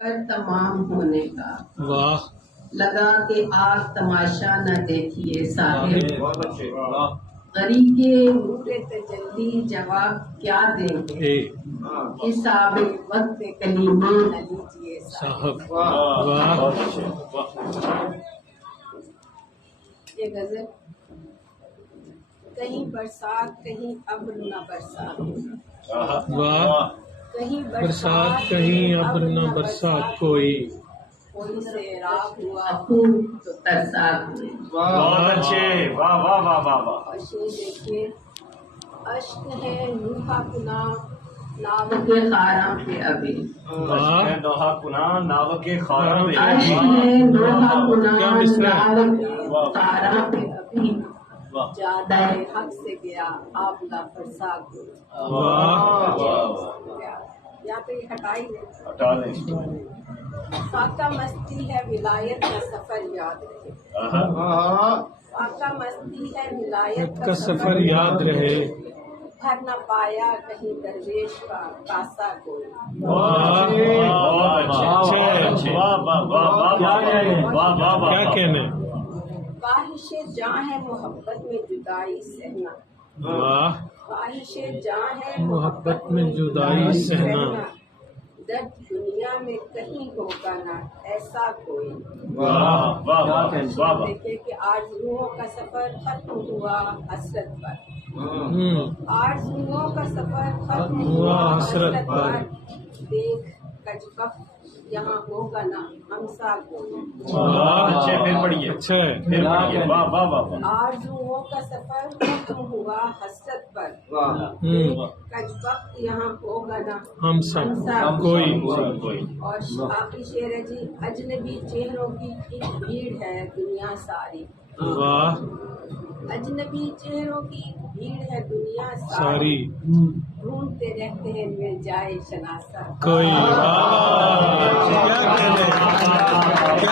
کر تمام ہونے کا واہ لگا کہ آگ تماشا نہ دیکھیے صاحب واہ غری کے نور تجلی جواب کیا دیں گے حساب وقت کلیمے نہ لیجیے صاحب واہ یہ غزل کہیں برسات کہیں ابر نہ برسات واہ کہیں برسات کہیں ابر نہ برسات کوئی کوئی سیراب ہوا خون تو ترسات ہوئے بہت اچھے واہ واہ واہ واہ واہ اور یہ دیکھیے اشک ہے نوحہ کناں ناو کے خاراں پہ ابھی واہ نوحہ کناں ناو کے خاراں پہ اشک ہے نوحہ کناں کیا مصرع ہے؟ ناو کے خاراں پہ ابھی واہ جادہ حق سے گیا آبلا فرساک ہوئے واہ یہاں پہ یہ ہٹائی ہے ہٹا دیں فاقہ مستی ہے ولایت کا سفر یاد رہے فاقہ مستی ہے ولایت کا سفر یاد رہے بھر نہ پایا کہیں درویش کا کاسا کوئی واہ بہت اچھے واہ واہ واہ واہ واہ واہ واہ کیا کہنا ہے؟ خواہش جاں ہے محبت میں جدائی سہنا واہ خواہش جاں ہے محبت میں جدائی سہنا درد دنیا میں کہیں ہوگا نہ ایسا کوئی واہ واہ واہ واہ دیکھیں کہ آرزوؤں کا سفر ختم ہوا حسرت پر آرزوؤں کا سفر ختم ہوا حسرت پر دیکھ کجبف یہاں ہوگا نہ ہمسا کوئی اچھے پھر پڑھیے اچھا ہے پھر پڑھیے واہ واہ واہ واہ آرزوؤں کا سفر ختم ہوا حسرت پر کجبف یہاں ہوگا نہ ہم سب کوئی اور آخری شعر ہے جی اجنبی چہروں کی ایک بھیڑ ہے دنیا ساری واہ اجنبی چہروں کی بھیڑ ہے دنیا ساری ڈھونڈتے رہتے ہیں مل جائے شناسا کوئی واہ کیا کہنا ہے؟